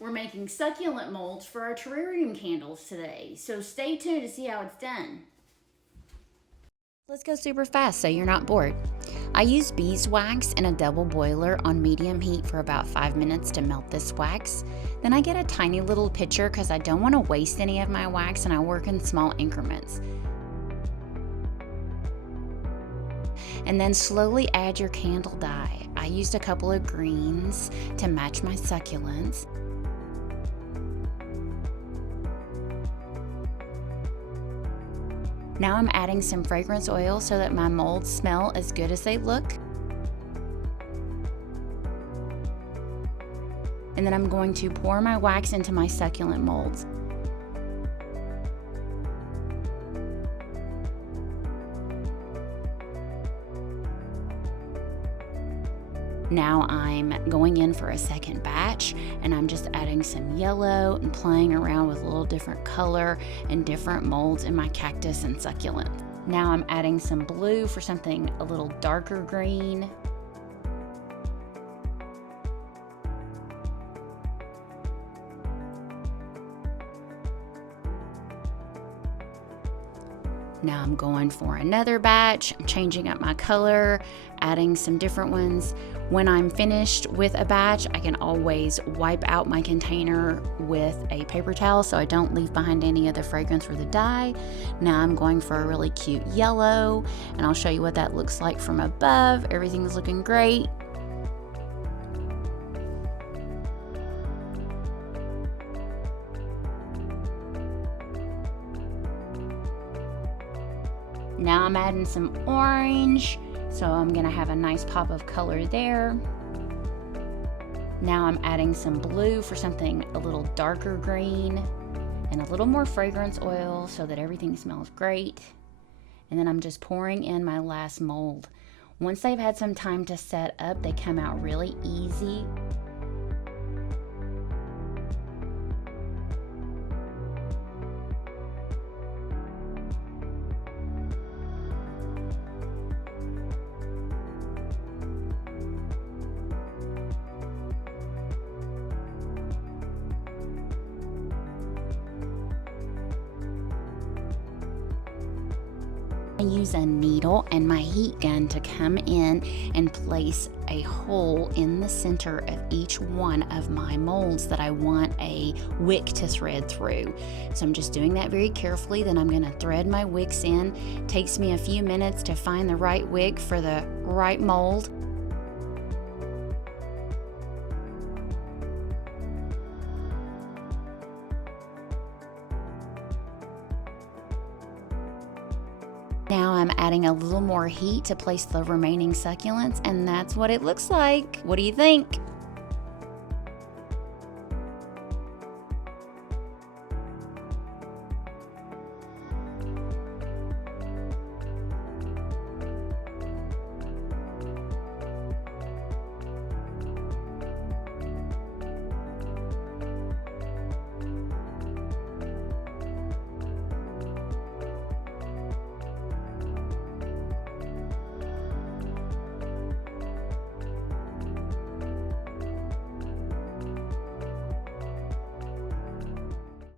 We're making succulent molds for our terrarium candles today, so stay tuned to see how it's done. Let's go super fast so you're not bored. I use beeswax in a double boiler on medium heat for about 5 minutes to melt this wax. Then I get a tiny little pitcher because I don't want to waste any of my wax and I work in small increments. And then slowly add your candle dye. I used a couple of greens to match my succulents. Now I'm adding some fragrance oil so that my molds smell as good as they look. And then I'm going to pour my wax into my succulent molds. Now I'm going in for a second batch and I'm just adding some yellow and playing around with a little different color and different molds in my cactus and succulent. Now I'm adding some blue for something a little darker green. Now I'm going for another batch. I'm changing up my color, adding some different ones. When I'm finished with a batch, I can always wipe out my container with a paper towel so I don't leave behind any of the fragrance or the dye. Now I'm going for a really cute yellow, and I'll show you what that looks like from above. Everything's looking great. Now I'm adding some orange, so I'm gonna have a nice pop of color there. Now I'm adding some blue for something a little darker green and a little more fragrance oil so that everything smells great. And then I'm just pouring in my last mold. Once they've had some time to set up, they come out really easy. I use a needle and my heat gun to come in and place a hole in the center of each one of my molds that I want a wick to thread through. So I'm just doing that very carefully. Then I'm going to thread my wicks in. It takes me a few minutes to find the right wick for the right mold. Now I'm adding a little more heat to place the remaining succulents, and that's what it looks like. What do you think?